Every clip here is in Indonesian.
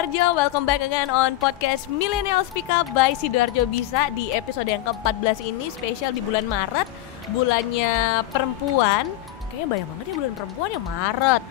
Sidoarjo, welcome back again on podcast Millennial Speak Up by Sidoarjo Bisa. Di episode yang ke-14 ini spesial di bulan Maret, bulannya perempuan. Kayaknya banyak banget ya bulan perempuan ya, Maret,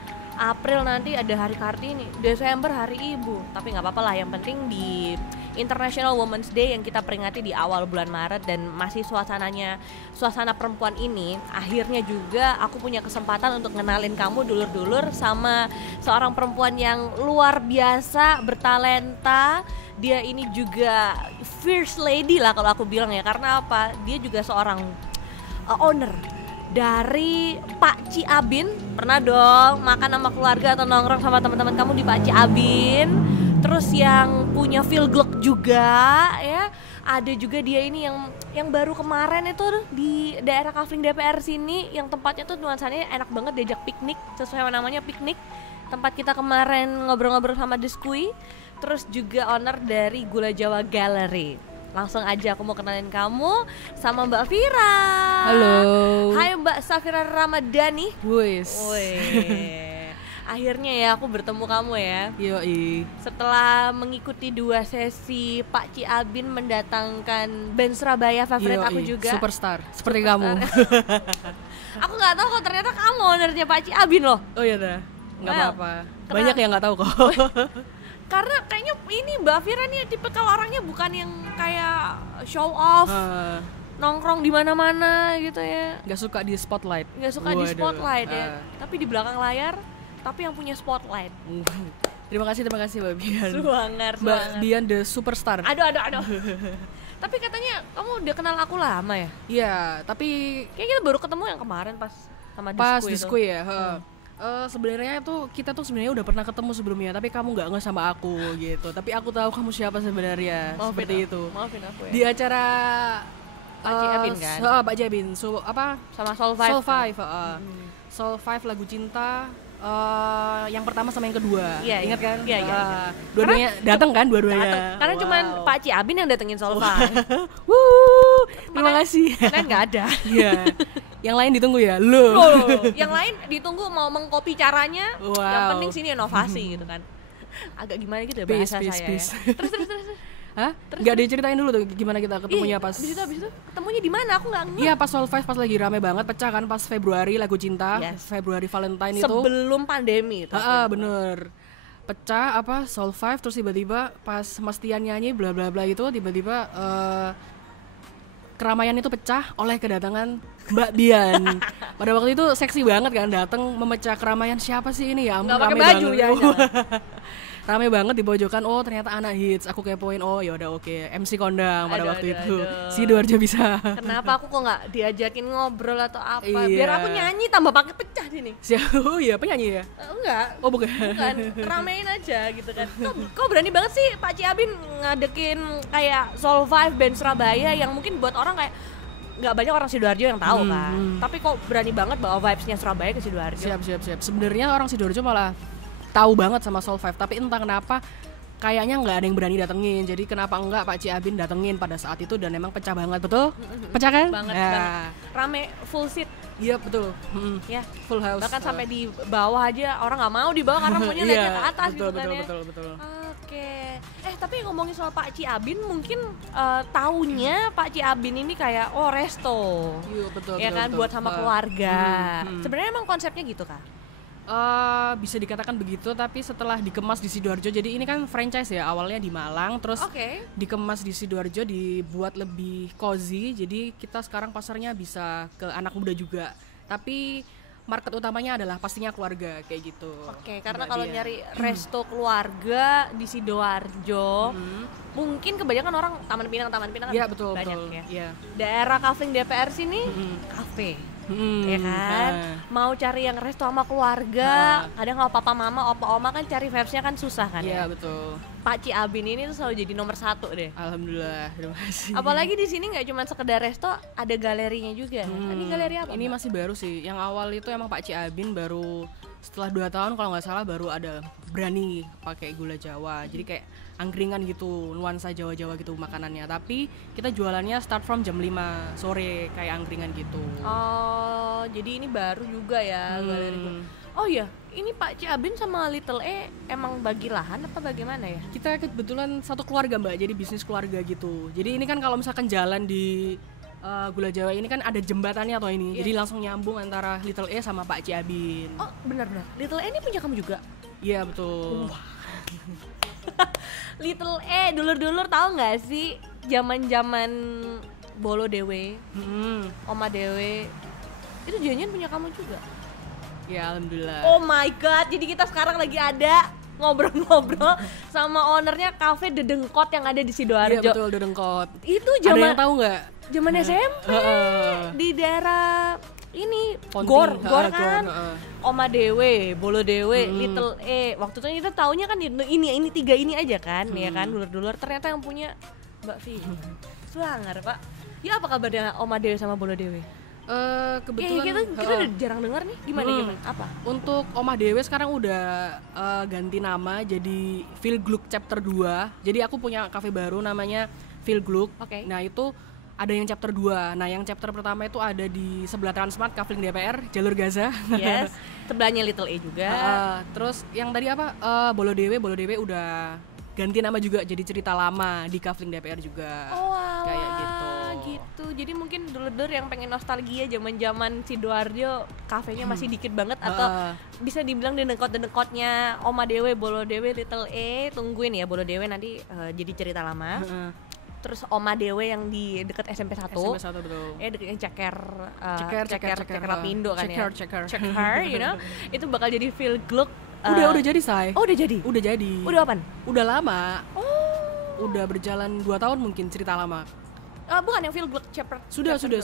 April nanti ada Hari Kartini, Desember Hari Ibu. Tapi gak apa-apa lah, yang penting di International Women's Day yang kita peringati di awal bulan Maret dan masih suasana perempuan ini, akhirnya juga aku punya kesempatan untuk ngenalin kamu dulur-dulur sama seorang perempuan yang luar biasa, bertalenta. Dia ini juga fierce lady lah kalau aku bilang ya, karena apa? Dia juga seorang owner dari Pak Ci Abin. Pernah dong makan sama keluarga atau nongkrong sama teman-teman kamu di Pak Ci Abin. Terus yang punya Feel Gluk juga ya. Ada juga dia ini yang baru kemarin itu di daerah Kafling DPR sini, yang tempatnya tuh nuansanya enak banget, diajak piknik, sesuai namanya piknik. Tempat kita kemarin ngobrol-ngobrol sama Diskui. Terus juga owner dari Gula Jawa Gallery. Langsung aja aku mau kenalin kamu sama Mbak Fira. Halo. Hai Mbak Safira Ramadhani. Wis. Akhirnya ya aku bertemu kamu ya. Yoi. Setelah mengikuti 2 sesi Pak Ci Abin mendatangkan band Surabaya favorit aku juga. Superstar, seperti kamu. Aku nggak tahu kok ternyata kamu ownernya Pak Ci Abin loh. Oh iya dah, nggak Well, apa-apa. Banyak yang nggak tahu kok. Karena kayaknya ini Mbak Fira nih tipe kalau orangnya bukan yang kayak show off, nongkrong di mana-mana gitu ya. Nggak suka di spotlight. Nggak suka di spotlight ya. Tapi di belakang layar, tapi yang punya spotlight. Terima kasih Mbak Bian. Suangar. Mbak Bian the superstar. Aduh. Tapi katanya kamu udah kenal aku lama ya? Iya, tapi Kayaknya kita baru ketemu yang kemarin pas sama Diskui ya. Sebenarnya tuh kita tuh sebenarnya udah pernah ketemu sebelumnya, tapi kamu nggak nge sama aku gitu. Tapi aku tahu kamu siapa sebenarnya. Seperti itu. Maafin aku ya. Di acara Pak Ci Abin kan? Pak Ci Abin. Sama Soul 5. Soul 5 lagu cinta. Yang pertama sama yang kedua, iya, ingat kan? Iya. Dua-duanya datang kan, dua-duanya. Karena cuman Pak Ci Abin yang datengin Soul 5. Terima kasih. Kan nggak ada. Iya. Yang lain ditunggu ya, lo. Yang lain ditunggu mau mengcopy caranya. Wow. Yang penting sini inovasi gitu kan. Agak gimana gitu ya bahasa saya. Peace. Ya. Terus. Hah? Nggak diceritain dulu tuh gimana kita ketemunya pas. Abis itu ketemunya di mana? Aku nggak ngerti. Iya, pas Soul 5 pas lagi rame banget, pecah kan pas Februari lagu cinta. Yes. Februari Valentine itu. Sebelum pandemi itu. Bener. Pecah Soul 5, terus tiba-tiba pas Mas Tian nyanyi bla bla bla itu tiba-tiba keramaian itu pecah oleh kedatangan Mbak Bian. Pada waktu itu seksi banget kan, datang memecah keramaian. Siapa sih ini ya? Nggak pakai baju ya. Rame banget di pojokan. Oh ternyata anak hits. Aku kepoin. Oh ya udah oke. MC kondang pada waktu itu. Sidoarjo Bisa. Kenapa aku kok nggak diajakin ngobrol atau apa? Iya. Biar aku nyanyi tambah pakai pecah sini. Oh iya, penyanyi ya? Enggak. Oh bukan. Ramein aja gitu kan. Kok berani banget sih Pak Ci Abin ngadekin kayak Soul 5 band Surabaya yang mungkin buat orang kayak nggak banyak orang Sidoarjo yang tahu kan. Tapi kok berani banget bawa vibes-nya Surabaya ke Sidoarjo. Siap. Sebenarnya orang Sidoarjo malah tahu banget sama Soul 5, tapi entah kenapa kayaknya nggak ada yang berani datengin. Jadi kenapa enggak Pak Ci Abin datengin pada saat itu, dan emang pecah banget, betul? Pecah kan? Banget. Rame full seat. Iya betul. Ya, full house. bahkan sampai di bawah aja orang nggak mau di bawah karena maunya lihatnya ke atas betul, gitu kan ya. Betul. Oke. Tapi ngomongin soal Pak Ci Abin, mungkin taunya Pak Ci Abin ini kayak resto. Iya betul. Ya kan, buat sama keluarga. Sebenarnya emang konsepnya gitu kan? Bisa dikatakan begitu, tapi setelah dikemas di Sidoarjo, jadi ini kan franchise ya, awalnya di Malang, terus dikemas di Sidoarjo, dibuat lebih cozy, jadi kita sekarang pasarnya bisa ke anak muda juga, tapi market utamanya adalah pastinya keluarga kayak gitu. Karena kalau nyari resto keluarga di Sidoarjo, mungkin kebanyakan orang Taman Pinang ya, betul, banyak betul. ya. Ya. Daerah Kafling DPR sini kafe. Ya kan, mau cari yang resto sama keluarga, kadang kalau papa mama, opa oma kan cari vibes-nya kan susah kan ya. Iya betul. Pak Ci Abin ini tuh selalu jadi nomor 1 deh. Alhamdulillah, terima kasih. Apalagi di sini nggak cuma sekedar resto, ada galerinya juga. Ini galeri apa? Ini masih baru sih. Yang awal itu emang Pak Ci Abin baru setelah 2 tahun kalau nggak salah baru ada berani pakai gula Jawa. Jadi kayak angkringan gitu, nuansa Jawa-Jawa gitu makanannya. Tapi kita jualannya start from jam 5 sore kayak angkringan gitu. Oh, jadi ini baru juga ya galeri. Oh iya, ini Pak Ciabin sama Little E emang bagi lahan apa bagaimana ya? Kita kebetulan satu keluarga Mbak, jadi bisnis keluarga gitu. Jadi ini kan kalau misalkan jalan di Gula Jawa ini kan ada jembatannya atau ini, jadi langsung nyambung antara Little E sama Pak Ciabin. Oh benar-benar, Little E ini punya kamu juga? Iya betul. Little E, dulur-dulur tahu nggak sih zaman-zaman Bolo Dewe, Oma Dewe, itu janjian punya kamu juga? Ya alhamdulillah. Oh my god, jadi kita sekarang lagi ada ngobrol-ngobrol sama ownernya kafe Dedengkot yang ada di Sidoarjo. Iya betul, Dedengkot. Itu ada yang tahu nggak? Zaman SMP di daerah ini Ponti. Gor kan. Gor. Oma Dewe, Bolo Dewe, Little E. Waktu itu kita taunya kan ini 3 ini aja kan, ya kan, dulur-dulur. Ternyata yang punya Mbak Vi. Swanger, Pak. Ya apa kabarnya Oma Dewe sama Bolo Dewe? Kebetulan kita udah jarang dengar nih. Gimana? Apa? Untuk Omah Dewe sekarang udah ganti nama jadi Feel Gluk Chapter 2. Jadi aku punya kafe baru namanya Feel Gluk. Nah itu ada yang chapter 2. Nah yang chapter pertama itu ada di sebelah Transmart, Kafling DPR, jalur Gaza. Yes, sebelahnya Little E juga. Terus yang tadi apa? Bolo Dewe udah ganti nama juga jadi Cerita Lama di Kafling DPR juga. Kayak gitu. Jadi mungkin dulur-dulur yang pengen nostalgia zaman-zaman Sidoarjo, kafenya masih dikit banget atau bisa dibilang Dedengkot-dedengkotnya Oma Dewe, Bolo Dewe, Little E. Tungguin ya Bolo Dewe nanti jadi Cerita Lama. Terus Oma Dewe yang di dekat SMP 1. SMP 1 betul. Dekatnya Ceker Lapindo kan ya. Ceker, you know. Itu bakal jadi Feel Gluk. Udah jadi, Say. Oh, udah jadi. Udah apaan? Udah lama. Udah berjalan 2 tahun mungkin Cerita Lama. Bukan yang Feel Gluk chapter. Sudah. Udah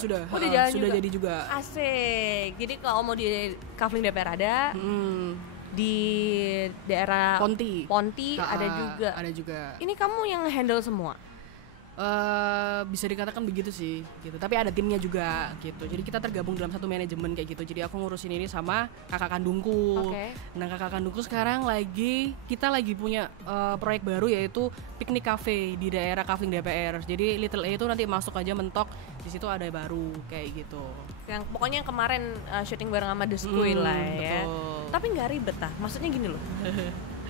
jalan sudah juga. jadi juga. Asik. Jadi kalau mau di Kafling DPR ada. Di daerah Ponti ada juga. Ini kamu yang handle semua? Bisa dikatakan begitu sih gitu. Tapi ada timnya juga gitu. Jadi kita tergabung dalam satu manajemen kayak gitu. Jadi aku ngurusin ini sama kakak kandungku. Nah kakak kandungku sekarang kita lagi punya proyek baru yaitu piknik cafe di daerah Kafling DPR. Jadi Little E itu nanti masuk aja mentok, di situ ada baru kayak gitu. Yang pokoknya yang kemarin syuting bareng sama The Squid lah ya. Betul. Tapi nggak ribet maksudnya gini loh.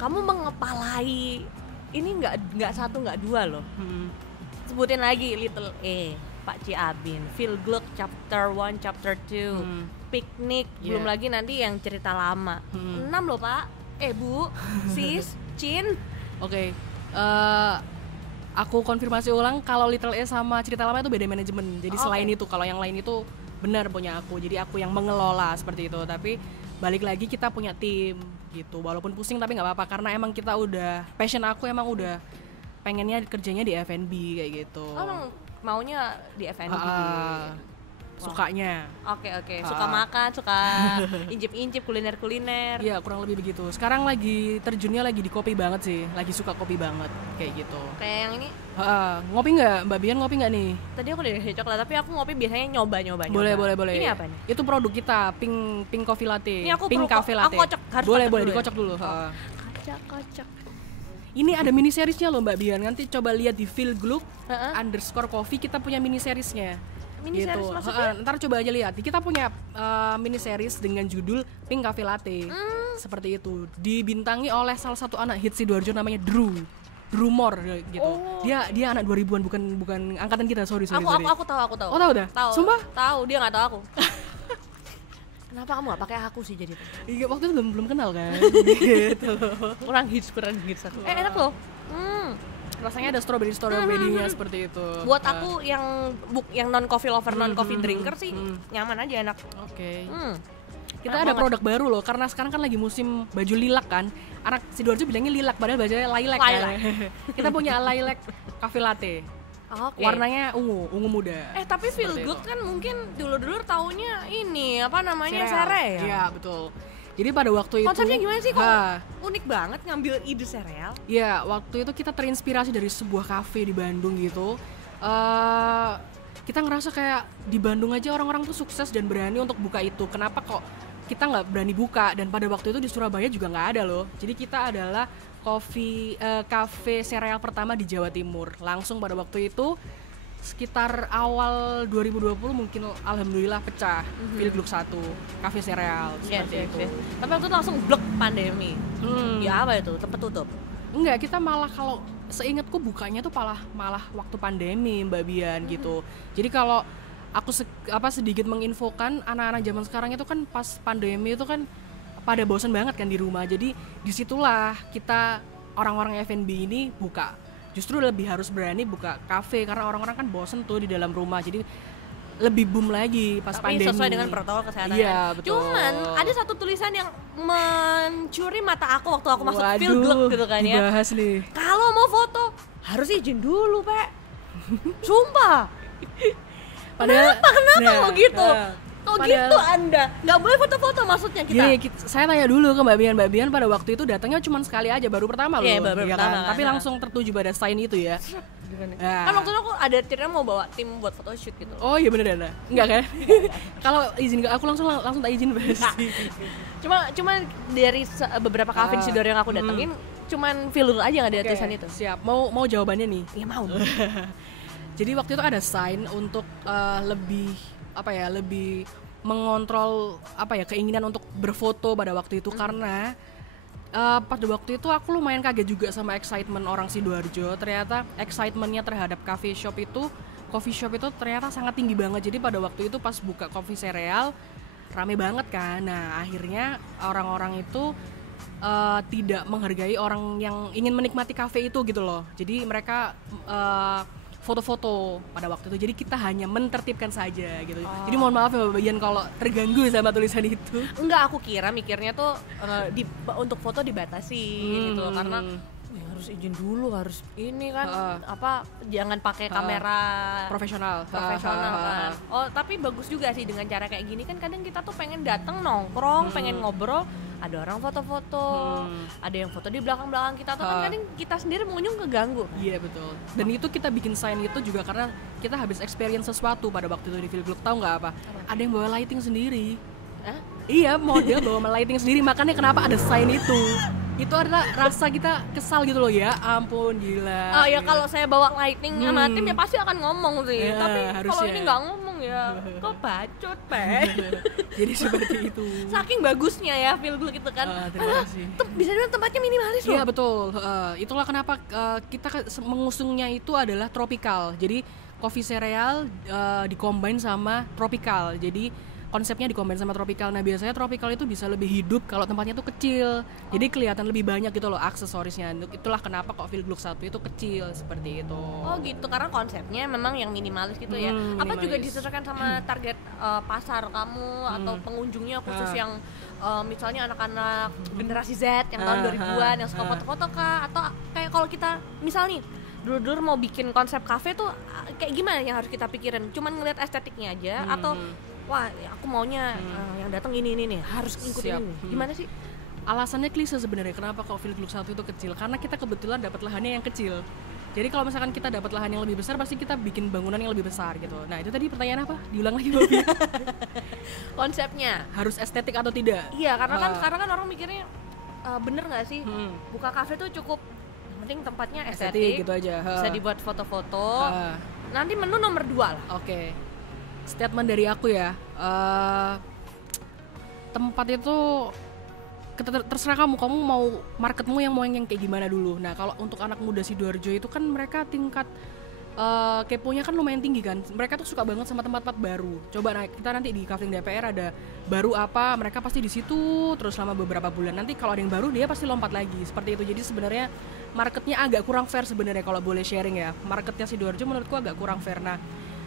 Kamu mengepalai ini nggak 1 nggak 2 loh. Sebutin lagi Little E, Pak Ciabin, Feel Gluk Chapter 1, Chapter 2, Piknik, belum lagi nanti yang Cerita Lama. 6 loh Pak, Bu, Sis, Cin. Aku konfirmasi ulang kalau Little E sama Cerita Lama itu beda manajemen. Jadi selain itu, kalau yang lain itu benar punya aku. Jadi aku yang mengelola seperti itu. Tapi balik lagi kita punya tim gitu. Walaupun pusing tapi nggak apa-apa karena emang kita udah passion aku emang udah pengennya kerjanya di F&B kayak gitu. Emang maunya di F&B. Sukanya. Oke. Suka makan, suka incip-incip kuliner-kuliner. Iya, kurang lebih begitu. Sekarang terjunnya lagi di kopi banget sih. Lagi suka kopi banget kayak gitu. Kayak yang ini? Ngopi nggak? Mbak Bian ngopi nggak nih? Tadi aku udah kasih coklat, tapi aku ngopi biasanya nyoba. Boleh. Ini apa nih? Itu produk kita, Pink Coffee Latte. Ini aku Pink Cafe Latte. Aku kocok, harus boleh dikocok dulu. Kocok. Ini ada mini seriesnya loh Mbak Bian. Nanti coba lihat di Feel Gluk _coffee kita punya mini seriesnya. Mini gitu. series maksudnya? Ntar coba aja lihat. Kita punya mini series dengan judul Pink Cafe Latte. Seperti itu. Dibintangi oleh salah satu anak hits Sidoarjo namanya Drew Moore gitu. Dia anak 2000-an bukan angkatan kita. Sorry. Aku tahu. Oh, tahu dah? Tahu. Sumpah? Tahu, dia enggak tahu aku. Kenapa kamu gak pakai aku sih jadi tuh? Iya, waktu itu belum kenal kan. Gitu. Kurang hits aku. Enak loh. Rasanya ada strawberry-nya seperti itu. Buat aku yang non coffee lover, non coffee drinker sih nyaman aja, enak. Kita ada produk baru loh, karena sekarang kan lagi musim baju lilac kan. Anak Sidoarjo bilangnya lilac, padahal bacanya lilac. Kan? Kita punya lilac cafe latte. Warnanya ungu muda. Tapi Feel Good kan mungkin dulu taunya ini apa namanya sereal. Iya betul. Jadi pada waktu itu konsepnya gimana sih kok unik banget ngambil ide sereal? Iya, waktu itu kita terinspirasi dari sebuah kafe di Bandung gitu. Kita ngerasa kayak di Bandung aja orang-orang tuh sukses dan berani untuk buka itu. Kenapa kok kita nggak berani buka? Dan pada waktu itu di Surabaya juga nggak ada loh. Jadi kita adalah cafe sereal pertama di Jawa Timur. Langsung pada waktu itu sekitar awal 2020 mungkin alhamdulillah pecah Filgluk 1 Cafe Sereal seperti itu. Tapi waktu itu langsung blok pandemi. Ya apa itu? Tempat tutup. Enggak, kita malah kalau seingatku bukanya tuh malah waktu pandemi Mbak Bian gitu. Jadi kalau aku sedikit menginfokan anak-anak zaman sekarang itu kan pas pandemi itu kan pada bosan banget kan di rumah. Jadi disitulah kita orang-orang F&B ini justru lebih harus berani buka kafe karena orang-orang kan bosen tuh di dalam rumah, jadi lebih boom lagi pas tapi pandemi. Sesuai dengan protokol kesehatan. Iya, betul. Cuman ada satu tulisan yang mencuri mata aku waktu aku masuk Filgluk gitu kan ya. Dibahas nih. Kalau mau foto harus izin dulu, Pak. Sumpah. Kenapa kok gitu? Kok gitu Anda? Nggak boleh foto-foto maksudnya kita? Gini, saya tanya dulu ke Mbak Bian pada waktu itu datangnya cuma sekali aja, baru pertama loh. Iya, baru pertama kan? Tapi langsung tertuju pada sign itu ya. Kan waktu itu aku ada cerita mau bawa tim buat photoshoot gitu. Oh iya bener ya? Enggak kan? Kalau izin ke aku langsung tak izin pasti. Cuma dari beberapa kafe di Sidoarjo yang aku datengin, cuman Filgluk aja nggak ada tulisan itu. Siap. Mau jawabannya nih? Iya mau. Jadi waktu itu ada sign untuk lebih mengontrol keinginan untuk berfoto pada waktu itu karena pada waktu itu aku lumayan kaget juga sama excitement orang Sidoarjo. Ternyata excitementnya terhadap coffee shop itu ternyata sangat tinggi banget. Jadi pada waktu itu pas buka Cafe Sereal rame banget kan. Nah akhirnya orang-orang itu tidak menghargai orang yang ingin menikmati kafe itu gitu loh. Jadi mereka foto-foto pada waktu itu, jadi kita hanya mentertibkan saja gitu. Jadi mohon maaf ya Mbak Bian kalau terganggu sama tulisan itu. Enggak, aku kira mikirnya tuh untuk foto dibatasi gitu karena harus izin dulu, harus ini kan jangan pakai kamera profesional kan. Oh tapi bagus juga sih dengan cara kayak gini kan. Kadang kita tuh pengen datang nongkrong, pengen ngobrol, ada orang foto-foto, ada yang foto di belakang kita tuh kan kadang kita sendiri mengunjung keganggu. Iya betul. Dan itu kita bikin sign itu juga karena kita habis experience sesuatu pada waktu itu di Filgluk. Tahu nggak apa? Ada yang bawa lighting sendiri. Iya, model bawa lighting sendiri, makanya kenapa ada sign itu. Itu adalah rasa kita kesal gitu loh, ya ampun gila. Oh ya, kalau saya bawa lighting sama tim ya pasti akan ngomong sih ya, tapi kalau ini nggak ngomong ya kok bacot Pak. Jadi seperti itu. Saking bagusnya ya Filgluk itu kan. Terima kasih. Bisa dibilang tempatnya minimalis loh. Iya betul. Itulah kenapa kita mengusungnya itu adalah tropical. Jadi Cafe Sereal dikombin sama tropical. Jadi konsepnya dikombin sama tropical. Nah biasanya tropical itu bisa lebih hidup kalau tempatnya tuh kecil. Jadi kelihatan lebih banyak gitu loh aksesorisnya. Itulah kenapa kok Filgluk 1 itu kecil seperti itu. Oh gitu, karena konsepnya memang yang minimalis gitu ya. Apa juga disesuaikan sama target pasar kamu atau pengunjungnya khusus yang misalnya anak-anak generasi Z yang tahun 2000-an yang suka foto-foto kah? Atau kayak kalau kita misalnya dulu mau bikin konsep kafe tuh kayak gimana yang harus kita pikirin? Cuman ngeliat estetiknya aja atau wah aku maunya yang datang ini nih harus ikutin ini. Gimana sih? Alasannya klise sebenarnya kenapa kok Filgluk 1 itu kecil, karena kita kebetulan dapat lahannya yang kecil. Jadi kalau misalkan kita dapat lahan yang lebih besar pasti kita bikin bangunan yang lebih besar gitu. Nah itu tadi pertanyaan apa? Diulang lagi Bobby. Konsepnya harus estetik atau tidak? Iya, karena kan sekarang kan orang mikirnya bener nggak sih buka kafe tuh cukup penting tempatnya estetik gitu aja. Bisa dibuat foto-foto. Nanti menu nomor 2 lah. Oke. Statement dari aku ya, tempat itu terserah kamu mau marketmu yang mau yang kayak gimana dulu. Nah kalau untuk anak muda Sidoarjo itu kan mereka tingkat keponya kan lumayan tinggi kan. Mereka tuh suka banget sama tempat-tempat baru. Coba kita nanti di Cafe DPR ada baru apa, mereka pasti di situ terus selama beberapa bulan. Nanti kalau ada yang baru dia pasti lompat lagi seperti itu. Jadi sebenarnya marketnya agak kurang fair sebenarnya kalau boleh sharing ya. Marketnya Sidoarjo menurutku agak kurang fair. Nah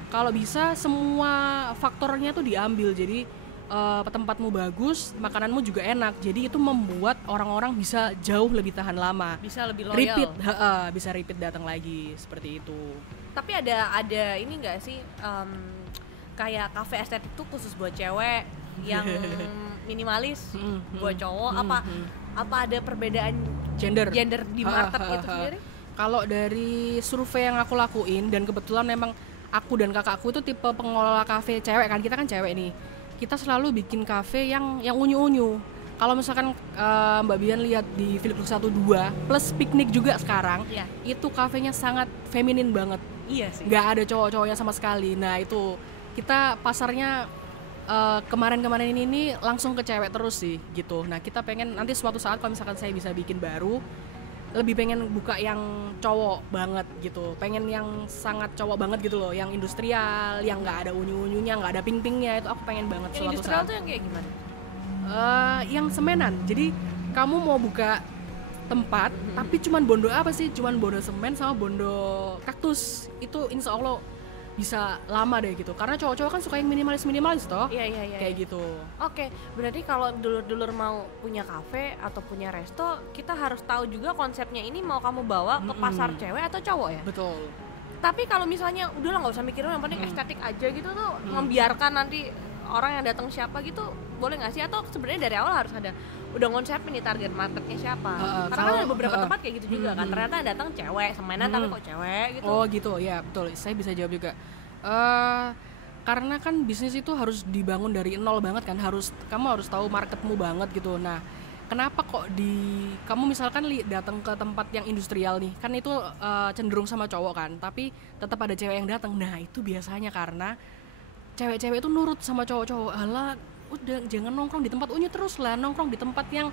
kalau bisa semua faktornya tuh diambil, jadi tempatmu bagus, makananmu juga enak, jadi itu membuat orang-orang bisa jauh lebih tahan lama, bisa lebih loyal, bisa repeat datang lagi seperti itu. Tapi ada ini nggak sih kayak kafe estetik tuh khusus buat cewek yang minimalis buat cowok, apa ada perbedaan gender di market itu sendiri? Kalau dari survei yang aku lakuin, dan kebetulan memang aku dan kakakku itu tipe pengelola kafe cewek kan, kita kan cewek nih, kita selalu bikin kafe yang unyu-unyu. Kalau misalkan Mbak Bian lihat di Filgluk 1-2 plus piknik juga sekarang, itu kafenya sangat feminin banget. Iya sih. Nggak ada cowok-cowoknya sama sekali. Nah itu kita pasarnya kemarin-kemarin ini langsung ke cewek terus sih gitu. Nah kita pengen nanti suatu saat kalau misalkan saya bisa bikin baru, lebih pengen buka yang cowok banget gitu, pengen yang sangat cowok banget gitu loh, yang industrial, yang nggak ada unyu-unyunya, nggak ada ping-pingnya, itu aku pengen banget yang suatu industrial saat. tuh yang kayak gimana? Yang semenan, jadi kamu mau buka tempat tapi cuman bondo apa sih, cuman bondo semen sama bondo kaktus, itu insya Allah bisa lama deh gitu, karena cowok-cowok kan suka yang minimalis toh. Iya. Kayak gitu. Oke, berarti kalau dulur-dulur mau punya kafe atau punya resto, kita harus tahu juga konsepnya ini mau kamu bawa ke pasar cewek atau cowok ya? Betul. Tapi kalau misalnya udahlah nggak usah mikirin, yang penting estetik aja gitu tuh, membiarkan nanti orang yang datang siapa gitu, boleh nggak sih? Atau sebenarnya dari awal harus ada udah ngonsepin nih target marketnya siapa? Karena kan ada beberapa tempat kayak gitu juga kan, ternyata datang cewek semenan tapi kok cewek gitu. Oh gitu, ya betul, saya bisa jawab juga. Karena kan bisnis itu harus dibangun dari nol banget kan, kamu harus tahu marketmu banget gitu. Nah kenapa kok kamu misalkan datang ke tempat yang industrial nih, kan itu cenderung sama cowok kan, tapi tetap ada cewek yang datang. Nah itu biasanya karena cewek-cewek itu nurut sama cowok-cowok, alah udah jangan nongkrong di tempat unyu terus lah, nongkrong di tempat yang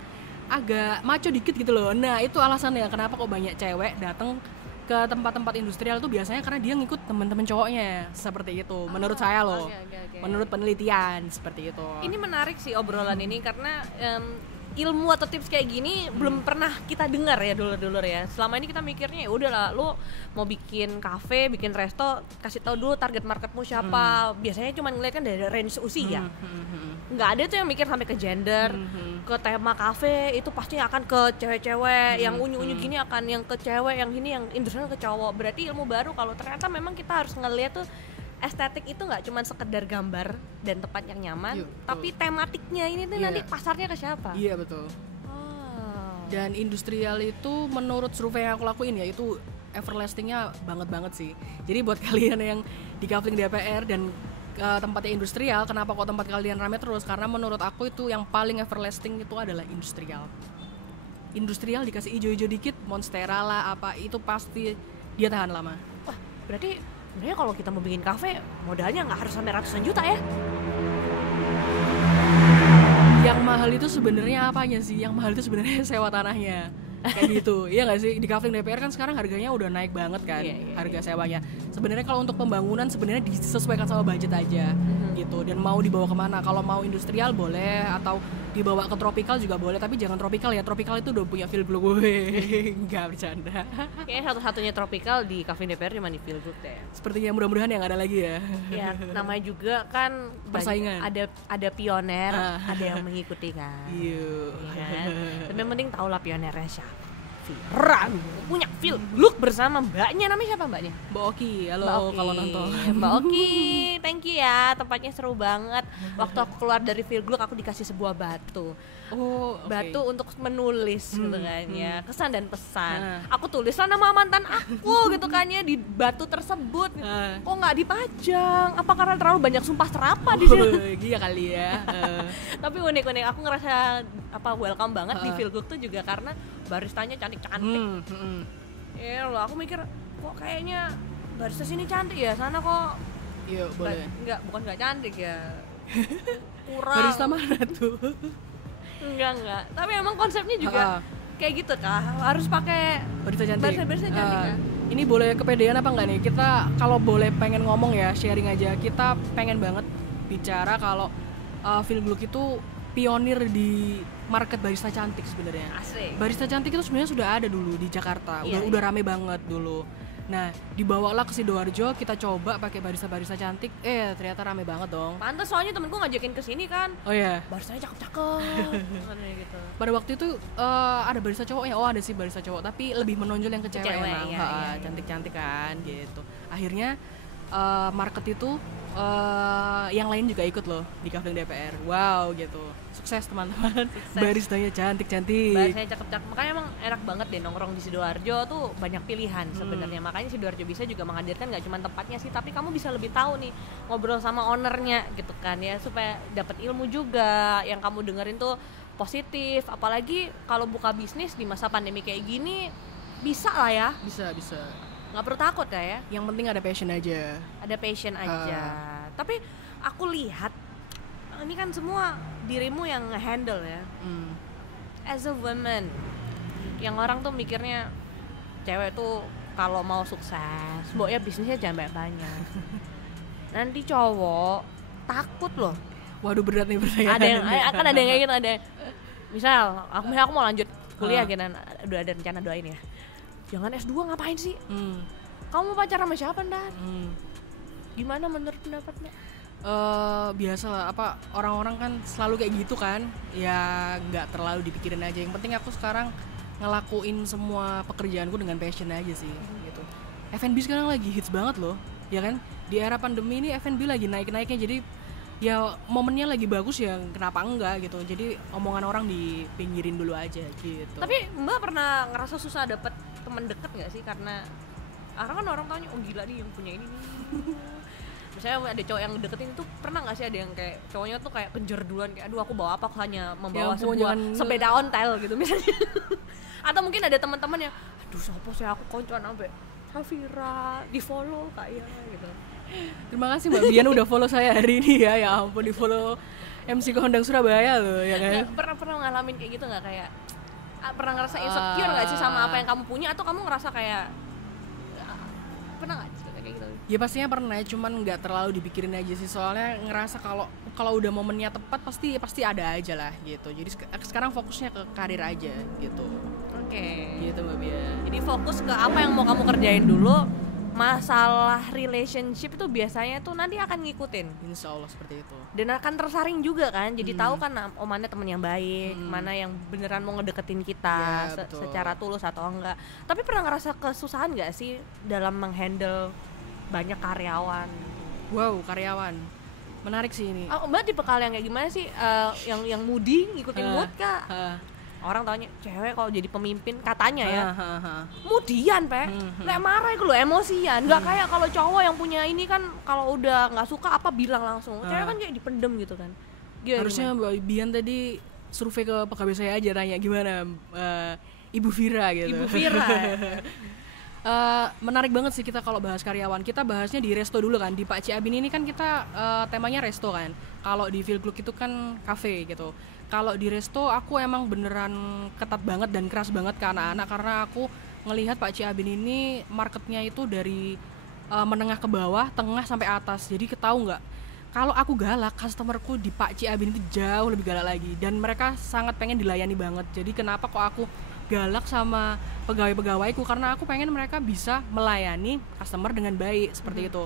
agak maco dikit gitu loh. Nah itu alasannya kenapa kok banyak cewek datang ke tempat-tempat industrial itu, biasanya karena dia ngikut teman-teman cowoknya, seperti itu menurut saya loh. Okay. Menurut penelitian seperti itu. Ini menarik sih obrolan ini, karena ilmu atau tips kayak gini belum pernah kita dengar ya dulur-dulur ya. Selama ini kita mikirnya ya udahlah, lu mau bikin kafe, bikin resto, kasih tahu dulu target marketmu siapa. Biasanya cuma ngeliat kan dari range usia. Nggak ada tuh yang mikir sampai ke gender, ke tema kafe itu pasti akan ke cewek-cewek, yang unyu-unyu gini akan yang ke cewek, yang ini yang industrial ke cowok. Berarti ilmu baru kalau ternyata memang kita harus ngeliat tuh estetik itu nggak cuma sekedar gambar dan tempat yang nyaman, tapi tematiknya ini tuh nanti pasarnya ke siapa? Iya betul. Dan industrial itu menurut survei yang aku lakuin ya, itu everlastingnya banget sih. Jadi buat kalian yang di Kafling DPR dan tempatnya industrial, kenapa kok tempat kalian rame terus? Karena menurut aku itu yang paling everlasting itu adalah industrial. Industrial dikasih ijo-ijo dikit, monstera lah apa, itu pasti dia tahan lama. Wah, berarti sebenarnya kalau kita mau bikin kafe, modalnya nggak harus sampai ratusan juta ya? Yang mahal itu sebenarnya apanya sih? Yang mahal itu sebenarnya sewa tanahnya. Kayak gitu, iya nggak sih? Di Kafling DPR kan sekarang harganya udah naik banget kan, harga sewanya. Sebenarnya kalau untuk pembangunan sebenarnya disesuaikan sama budget aja, gitu. Dan mau dibawa kemana? Kalau mau industrial boleh, atau dibawa ke tropical juga boleh. Tapi jangan tropical ya. Tropical itu udah punya feel good, nggak bercanda. Kayaknya satu-satunya tropical di Kafling DPR cuma di feel good deh. Sepertinya mudah-mudahan yang ada lagi ya. Ya, namanya juga kan persaingan. Ada pioner, ada yang mengikuti kan. Iya. Kan? Tapi yang penting tahulah pionernya siapa. Punya feel look bersama mbaknya, namanya siapa mbaknya? Mbak Oki, halo kalau nonton. Mbak Oki, thank you ya, tempatnya seru banget. Waktu aku keluar dari Feel Good, aku dikasih sebuah batu. Batu untuk menulis gitu kan ya, kesan dan pesan. Aku tulislah nama mantan aku gitu kan ya di batu tersebut. Kok nggak dipajang? Apa karena terlalu banyak sumpah serapah di sini? Iya kali ya. Tapi unik-unik, aku ngerasa welcome banget di Feel Good tuh juga karena baristanya cantik-cantik. Ya loh, aku mikir kok kayaknya barista sini cantik ya, sana kok. Iya boleh. Bukan nggak cantik ya. Kurang. Barista mana tuh? Enggak. Tapi emang konsepnya juga kayak gitu kah? Harus pakai barista cantik. Barista cantik kah? Ini boleh kepedean apa enggak nih? Kita kalau boleh pengen ngomong ya, sharing aja. Kita pengen banget bicara kalau Feel Good itu pionir di market barista cantik sebenarnya. Asik. Barista cantik itu sebenarnya sudah ada dulu di Jakarta. Udah rame banget dulu. Nah, dibawalah ke Sidoarjo, kita coba pakai barista-barista cantik. Ternyata rame banget dong. Pantes, soalnya temenku ngajakin ke sini kan. Oh iya. Baristanya cakep-cakep. Gitu. Pada waktu itu ada barista cowoknya. Ada sih barista cowok, tapi lebih menonjol yang ke cewek emang. Iya. Cantik-cantik kan gitu. Akhirnya market itu yang lain juga ikut loh di Kafling DPR. Wow gitu. Sukses teman-teman. Baristanya cantik-cantik. Baristanya cakep-cakep. Makanya emang enak banget deh nongkrong di Sidoarjo tuh, banyak pilihan sebenarnya. Makanya Sidoarjo Bisa juga menghadirkan gak cuma tempatnya sih, tapi kamu bisa lebih tahu nih, ngobrol sama ownernya gitu kan ya, supaya dapat ilmu juga yang kamu dengerin tuh positif. Apalagi kalau buka bisnis di masa pandemi kayak gini, bisa lah ya. Bisa. Nggak perlu takut ya. Yang penting ada passion aja. Ada passion aja. Tapi aku lihat ini kan semua dirimu yang handle ya. As a woman, yang orang tuh mikirnya cewek tuh kalau mau sukses, ya bisnisnya jangan banyak. Nanti cowok takut loh. Waduh, berat nih pertanyaan. Ada yang akan ada yang kayak gitu, ada. Misal aku mau lanjut kuliah gitu, udah ada rencana doain ya. Jangan S2 ngapain sih? Kamu mau pacaran sama siapa ntar? Gimana menurut pendapatnya? Biasa lah, orang-orang kan selalu kayak gitu kan. Ya nggak terlalu dipikirin aja. Yang penting aku sekarang ngelakuin semua pekerjaanku dengan passion aja sih gitu. F&B sekarang lagi hits banget loh, ya kan? Di era pandemi ini F&B lagi naik-naiknya, jadi ya momennya lagi bagus ya, kenapa enggak gitu. Jadi omongan orang dipinggirin dulu aja gitu. Tapi Mbak pernah ngerasa susah dapet teman deket nggak sih? Karena kan orang tanya, oh gila nih yang punya ini nih. Misalnya ada cowok yang deketin itu, pernah nggak sih ada yang kayak cowoknya tuh kayak kejar duluan, kayak aduh aku bawa apa, aku hanya membawa sepeda ontel gitu misalnya. Atau mungkin ada teman-teman yang aduh sopo sih aku koncoan sampai Hafira di follow kayak gitu. Terima kasih Mbak Bian udah follow saya hari ini ya. Ya ampun, di follow MC Kondang Surabaya loh ya kan. Pernah ngalamin kayak gitu nggak, kayak pernah ngerasa insecure nggak sih sama apa yang kamu punya, atau kamu ngerasa kayak pernah nggak sih kayak gitu? Ya pastinya pernah, cuman nggak terlalu dipikirin aja sih, soalnya ngerasa kalau udah momennya tepat pasti ada aja lah gitu. Jadi sekarang fokusnya ke karir aja gitu. Oke. Gitu Mbak Bia. Jadi fokus ke apa yang mau kamu kerjain dulu. Masalah relationship itu biasanya tuh nanti akan ngikutin. Insya Allah seperti itu. Dan akan tersaring juga kan. Jadi tahu kan mana teman yang baik, mana yang beneran mau ngedeketin kita ya, secara tulus atau enggak. Tapi pernah ngerasa kesusahan nggak sih dalam menghandle banyak karyawan? Wow, karyawan. Menarik sih ini. Mbak tipe kalian kayak gimana sih? Yang moody, ngikutin mood kak? Orang taunya cewek kalau jadi pemimpin katanya ya mudian lek marah itu lo emosian, nggak kayak kalau cowok yang punya ini kan kalau udah nggak suka apa bilang langsung. Cewek kan kayak dipendem gitu kan. Harusnya Mbak Bian tadi survei ke pegawai saya aja, tanya gimana Ibu Vira gitu. Ibu Vira. Menarik banget sih kita kalau bahas karyawan. Kita bahasnya di resto dulu kan. Di Pak Ciabin ini kan kita temanya resto kan. Kalau di Feel Gluk itu kan cafe gitu. Kalau di resto aku emang beneran ketat banget dan keras banget ke anak-anak, karena aku ngelihat Pak Ciabin ini marketnya itu dari menengah ke bawah, tengah sampai atas. Jadi ketahu nggak? Kalau aku galak, customerku di Pak Ciabin itu jauh lebih galak lagi, dan mereka sangat pengen dilayani banget. Jadi kenapa kok aku galak sama pegawai-pegawaiku, karena aku pengen mereka bisa melayani customer dengan baik seperti itu.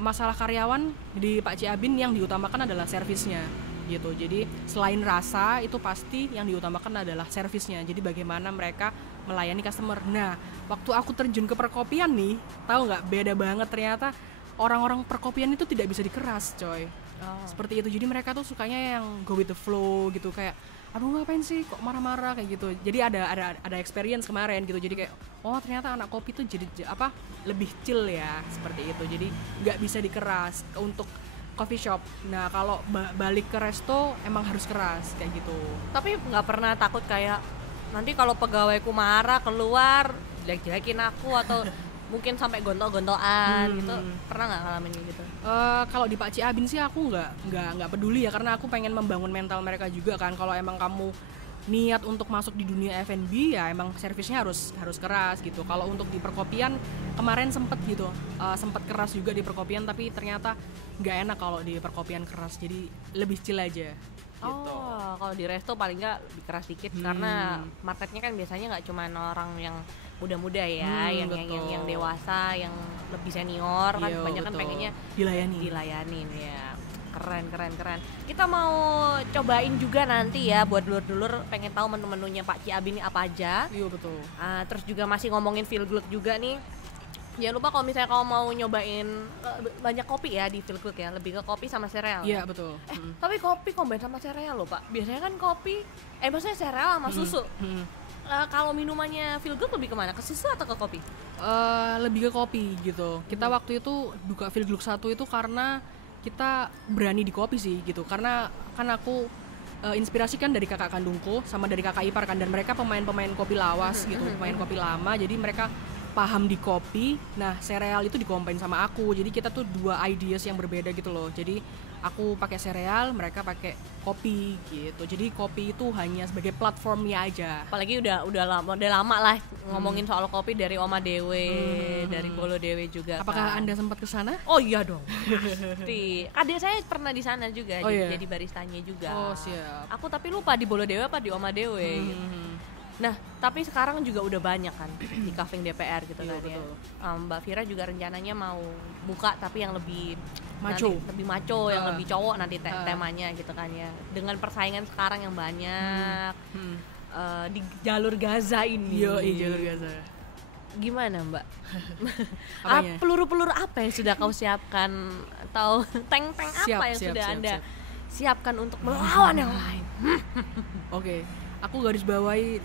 Masalah karyawan di Pak Ciabin yang diutamakan adalah servisnya gitu. Jadi selain rasa itu pasti yang diutamakan adalah servisnya. Jadi bagaimana mereka melayani customer. Nah, waktu aku terjun ke perkopian nih, tahu nggak, beda banget ternyata. Orang-orang perkopian itu tidak bisa dikeras, coy. Seperti itu. Jadi mereka tuh sukanya yang go with the flow gitu, kayak aduh ngapain sih kok marah-marah kayak gitu. Jadi ada experience kemarin gitu. Jadi kayak oh ternyata anak kopi tuh jadi lebih chill ya, seperti itu. Jadi nggak bisa dikeras untuk coffee shop. Nah kalau balik ke resto emang harus keras kayak gitu. Tapi nggak pernah takut kayak nanti kalau pegawaiku marah keluar jelek-jelekin aku atau mungkin sampai gontok-gontokan gitu? Pernah nggak ngalamin gitu? Kalau di Pak Ciabin sih aku nggak peduli ya, karena aku pengen membangun mental mereka juga kan. Kalau emang kamu niat untuk masuk di dunia F&B ya emang servisnya harus keras gitu. Kalau untuk di perkopian kemarin sempet keras juga di perkopian, tapi ternyata nggak enak kalau di perkopian keras, jadi lebih chill aja gitu. Kalau di resto paling nggak lebih keras dikit karena marketnya kan biasanya nggak cuma orang yang muda-muda ya, yang dewasa, yang lebih senior kan banyak kan pengennya dilayanin ya. Keren. Kita mau cobain juga nanti ya buat dulur-dulur pengen tahu menu-menunya Pak Ciabin ini apa aja. Iya betul. Terus juga masih ngomongin Feel Gluk juga nih. Jangan lupa kalau misalnya kamu mau nyobain banyak kopi ya di Feel Gluk ya, lebih ke kopi sama sereal. Iya betul. Tapi kopi combine sama sereal loh Pak. Biasanya kan kopi, maksudnya sereal sama susu. Kalau minumannya Feel Gluk lebih kemana? Ke susu atau ke kopi? Lebih ke kopi gitu. Kita waktu itu buka Feel Gluk 1 itu karena kita berani di kopi sih gitu, karena kan aku inspirasi kan dari kakak kandungku sama dari kakak ipar kan, dan mereka pemain kopi lawas gitu, pemain kopi lama, jadi mereka paham di kopi. Nah, sereal itu dikomplain sama aku. Jadi kita tuh 2 ideas yang berbeda gitu loh. Jadi aku pakai sereal, mereka pakai kopi gitu. Jadi kopi itu hanya sebagai platformnya aja. Apalagi udah lama lah ngomongin soal kopi dari Oma Dewe, dari Bolo Dewe juga. Apakah Anda sempat ke sana? Oh iya dong. Pasti. Adik saya pernah di sana juga, jadi baristanya juga. Oh, siap. Aku tapi lupa di Bolo Dewe apa di Oma Dewe gitu. Nah, tapi sekarang juga udah banyak kan di Cafe DPR gitu kan ya. Mbak Vira juga rencananya mau buka tapi yang lebih maco, yang lebih cowok nanti temanya gitu kan ya. Dengan persaingan sekarang yang banyak di jalur Gaza ini. Jalur Gaza. Gimana Mbak? Peluru-peluru apa yang sudah kau siapkan atau tank-tank apa yang sudah Anda siapkan untuk melawan yang lain? Oke. Aku garis bawahi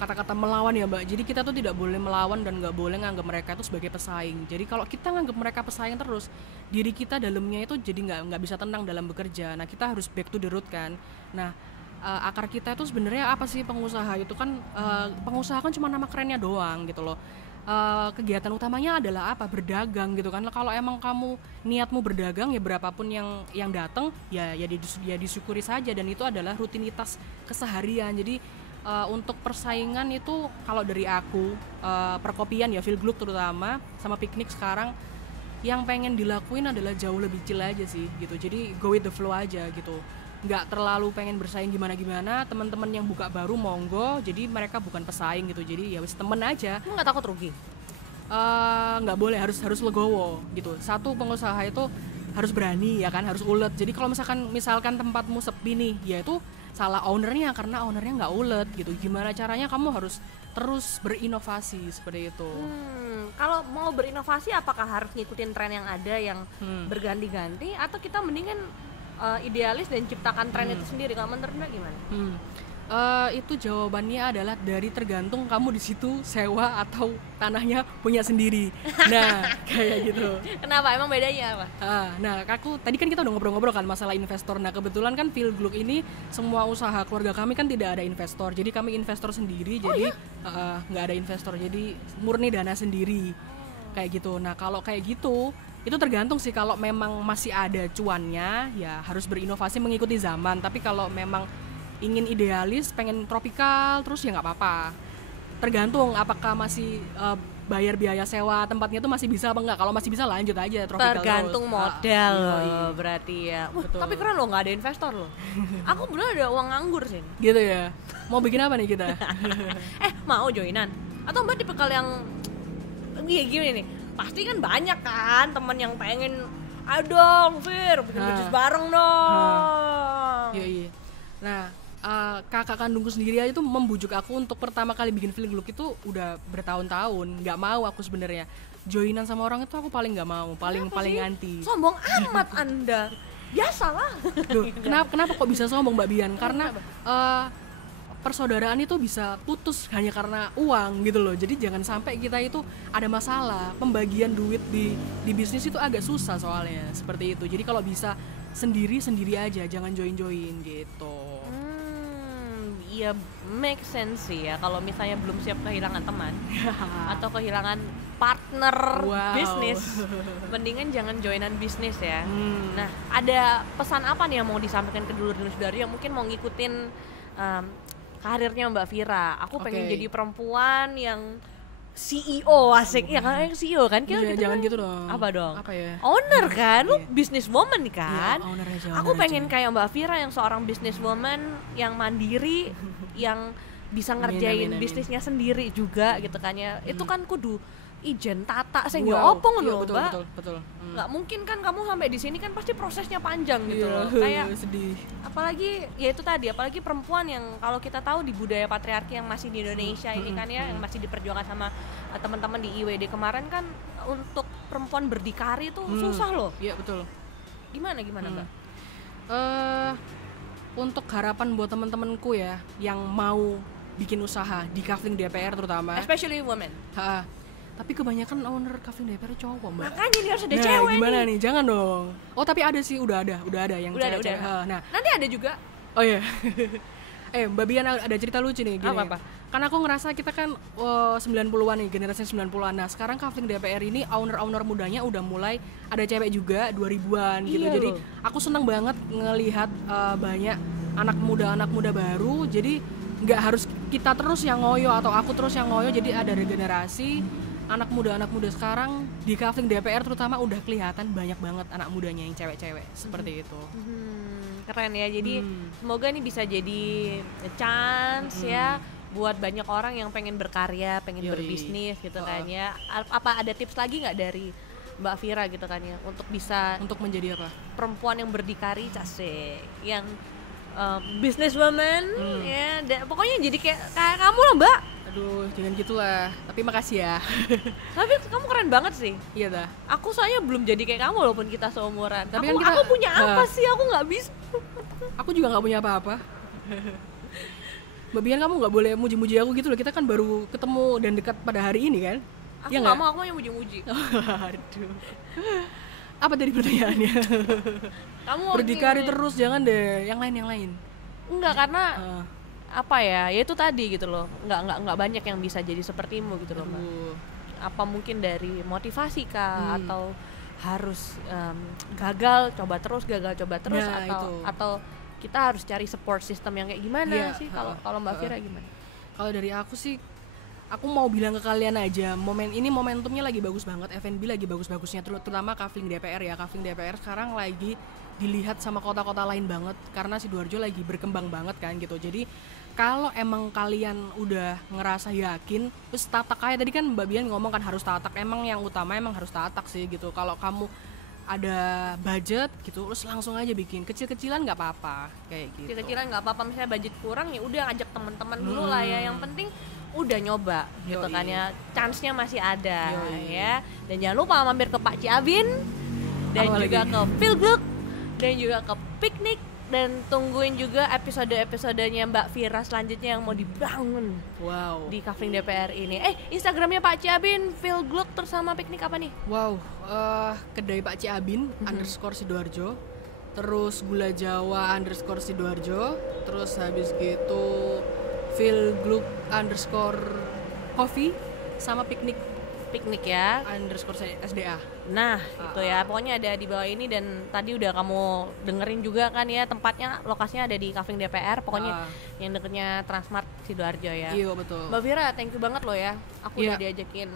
kata-kata melawan ya Mbak. Jadi kita tuh tidak boleh melawan dan nggak boleh nganggap mereka itu sebagai pesaing. Jadi kalau kita nganggap mereka pesaing terus, diri kita dalamnya itu jadi nggak bisa tenang dalam bekerja. Nah kita harus back to the root kan. Nah akar kita itu sebenarnya apa sih pengusaha itu kan? Pengusaha kan cuma nama kerennya doang gitu loh. Kegiatan utamanya adalah apa? Berdagang gitu kan. Kalau emang kamu niatmu berdagang ya berapapun yang datang ya disyukuri saja, dan itu adalah rutinitas keseharian. Jadi untuk persaingan itu kalau dari aku perkopian ya Feel Gluk terutama sama piknik sekarang yang pengen dilakuin adalah jauh lebih chill aja sih gitu. Jadi go with the flow aja gitu. Nggak terlalu pengen bersaing gimana-gimana. Teman-teman yang buka baru monggo, jadi mereka bukan pesaing gitu, jadi ya wis temen aja. Nggak takut rugi? Nggak boleh, harus legowo gitu. Satu pengusaha itu harus berani ya kan, harus ulet. Jadi kalau misalkan tempatmu sepi nih, ya itu salah ownernya karena ownernya nggak ulet gitu. Gimana caranya kamu harus terus berinovasi seperti itu. Kalau mau berinovasi apakah harus ngikutin tren yang ada yang berganti-ganti, atau kita mendingan idealis dan ciptakan tren itu sendiri? Kalau menurut Mbak gimana? Itu jawabannya adalah dari tergantung kamu di situ sewa atau tanahnya punya sendiri. Nah kayak gitu. Kenapa? Emang bedanya apa? Nah aku tadi kan kita udah ngobrol-ngobrol kan masalah investor. Nah kebetulan kan Feel Gluk ini semua usaha keluarga kami kan tidak ada investor. Jadi kami investor sendiri. Jadi nggak ada investor. Jadi murni dana sendiri kayak gitu. Nah kalau kayak gitu itu tergantung sih. Kalau memang masih ada cuannya ya harus berinovasi mengikuti zaman. Tapi kalau memang ingin idealis, pengen tropikal terus ya nggak apa-apa. Tergantung apakah masih bayar biaya sewa tempatnya tuh masih bisa apa enggak. Kalau masih bisa lanjut aja tropikal. Tergantung terus modal berarti ya. Tapi keren loh, nggak ada investor loh. Aku bener ada uang nganggur sih. Gitu ya. Mau bikin apa nih kita? Mau joinan? Atau Mbak tipe yang gini nih? Pasti kan banyak kan teman yang pengen, ayo dong Fir, bikin bisnis bareng dong. Iya. Nah kakak kandungku sendiri aja tuh membujuk aku untuk pertama kali bikin Feel Gluk itu udah bertahun-tahun. Nggak mau aku sebenarnya joinan sama orang itu, aku paling nggak mau, paling anti. Sombong amat Anda. Biasalah. Duh, kenapa kok bisa sombong Mbak Bian? Karena persaudaraan itu bisa putus hanya karena uang gitu loh. Jadi jangan sampai kita itu ada masalah. Pembagian duit di bisnis itu agak susah soalnya seperti itu. Jadi kalau bisa sendiri aja, jangan join gitu. Iya, make sense sih ya. Kalau misalnya belum siap kehilangan teman atau kehilangan partner bisnis, mendingan jangan joinan bisnis ya. Nah, ada pesan apa nih yang mau disampaikan ke dulur-dulur yang mungkin mau ngikutin karirnya Mbak Vira? Aku pengen jadi perempuan yang CEO, asik ya kan, CEO kan kita jangan gitu dong. Apa dong? Apa ya? Owner kan, lu business woman kan? Ya, owner aja. Aku pengen kayak Mbak Vira yang seorang business woman yang mandiri, yang bisa ngerjain bisnisnya sendiri juga gitu kan ya. Itu kan kudu ijen tata sing yo opo ngono lho, Mbak. Betul. Nggak mungkin kan kamu sampai di sini kan pasti prosesnya panjang gitu loh. Kayak sedih. Apalagi ya itu tadi, apalagi perempuan yang kalau kita tahu di budaya patriarki yang masih di Indonesia ini kan ya, yang masih diperjuangkan sama teman-teman di IWD kemarin kan, untuk perempuan berdikari itu susah loh. Iya, betul. Gimana Mbak? Untuk harapan buat teman-temanku ya yang mau bikin usaha di Cafe DPR terutama. Especially women. Tapi kebanyakan owner Cafe DPR cowok, Mbak. Makanya dia harus ada cewek gimana nih? Jangan dong. Oh, tapi ada sih, udah ada yang cewek. Nah, nanti ada juga. Oh iya. Mbak Bian ada cerita lucu nih gini. Apa? Karena aku ngerasa kita kan 90-an nih, generasi 90-an. Nah sekarang Kafling DPR ini owner mudanya udah mulai ada cewek juga 2000-an gitu. Jadi aku seneng banget ngelihat banyak anak muda baru. Jadi nggak harus kita terus yang ngoyo atau aku terus yang ngoyo. Jadi ada regenerasi anak muda sekarang di Kafling DPR terutama udah kelihatan banyak banget anak mudanya yang cewek-cewek seperti itu. Keren ya. Jadi semoga ini bisa jadi chance ya buat banyak orang yang pengen berkarya, pengen berbisnis gitu kan ya. Apa ada tips lagi nggak dari Mbak Vira gitu kan ya untuk bisa menjadi apa? Perempuan yang berdikari, casik, yang businesswoman ya. Pokoknya jadi kayak kamu lah Mbak. Aduh, jangan gitulah. Tapi makasih ya. Tapi kamu keren banget sih. Iya dah. Aku soalnya belum jadi kayak kamu walaupun kita seumuran. Tapi aku punya apa sih? Aku nggak bisa. Aku juga nggak punya apa-apa. Mbak Bian, kamu nggak boleh muji-muji aku gitu loh. Kita kan baru ketemu dan dekat pada hari ini kan. Aku nggak mau, aku yang muji-muji. Aduh. Apa tadi pertanyaannya? Kamu berdikari terus, jangan deh yang lain. Enggak, karena apa ya itu tadi gitu loh. Nggak banyak yang bisa jadi sepertimu gitu loh Mbak. Apa mungkin dari motivasi kah atau harus gagal coba terus atau kita harus cari support system yang kayak gimana sih? Kalau Mbak Vira gimana? Kalau dari aku sih, aku mau bilang ke kalian aja, momentumnya lagi bagus banget, F&B lagi bagus-bagusnya, terutama Kafling DPR ya. Kafling DPR sekarang lagi dilihat sama kota-kota lain banget karena Sidoarjo lagi berkembang banget kan gitu. Jadi kalau emang kalian udah ngerasa yakin, terus tatak kayak tadi kan Mbak Bian ngomong kan harus tatak, emang yang utama emang harus tatak sih gitu. Kalau kamu ada budget gitu, terus langsung aja bikin kecil-kecilan nggak apa-apa kayak gitu. Kecil-kecilan nggak apa-apa, misalnya budget kurang ya udah ajak teman-teman dulu lah ya. Yang penting udah nyoba gitu kan ya, chance-nya masih ada ya. Dan jangan lupa mampir ke Pak Ciabin dan juga ke Philgluk dan juga ke Piknik. Dan tungguin juga episode-episodenya Mbak Vira selanjutnya yang mau dibangun di Kafling DPR ini. Instagramnya Pak Ciabin, Philgluk terus sama Piknik apa nih? Kedai Pak Ciabin _Sidoarjo, terus Gula Jawa _Sidoarjo, terus habis gitu Philgluk _coffee sama Piknik ya _SDA. Nah itu ya, pokoknya ada di bawah ini. Dan tadi udah kamu dengerin juga kan ya, tempatnya, lokasinya ada di Kafling DPR, pokoknya yang deketnya Transmart Sidoarjo ya. Iya betul. Mbak Vira, thank you banget loh ya. Aku udah diajakin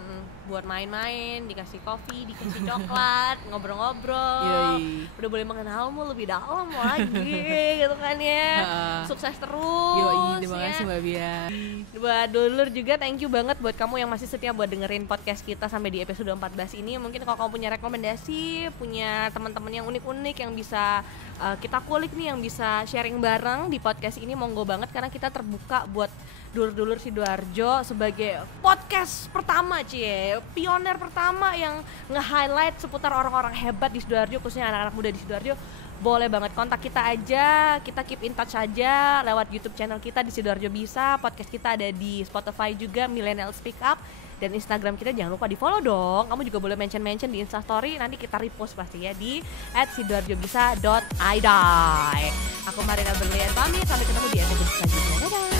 buat main-main, dikasih kopi, dikasih coklat, ngobrol-ngobrol. Udah boleh mengenalmu lebih dalam lagi gitu kan ya. Sukses terus. Terima kasih Mbak Bia. Buat dulur juga thank you banget buat kamu yang masih setia buat dengerin podcast kita sampai di episode 14 ini. Mungkin kalau kamu punya rekomendasi, punya teman-teman yang unik-unik yang bisa kita kulik nih, yang bisa sharing bareng di podcast ini, monggo banget, karena kita terbuka buat dulur-dulur Sidoarjo sebagai podcast pertama, pioner pertama yang nge-highlight seputar orang-orang hebat di Sidoarjo, khususnya anak-anak muda di Sidoarjo. Boleh banget kontak kita aja, kita keep in touch aja lewat YouTube channel kita di Sidoarjo Bisa. Podcast kita ada di Spotify juga, Millennial Speak Up. Dan Instagram kita jangan lupa di follow dong. Kamu juga boleh mention di Instastory, nanti kita repost pasti ya di @sidoarjobisa.id. Aku Marina Berlian pamit, sampai ketemu di episode selanjutnya. Dadah.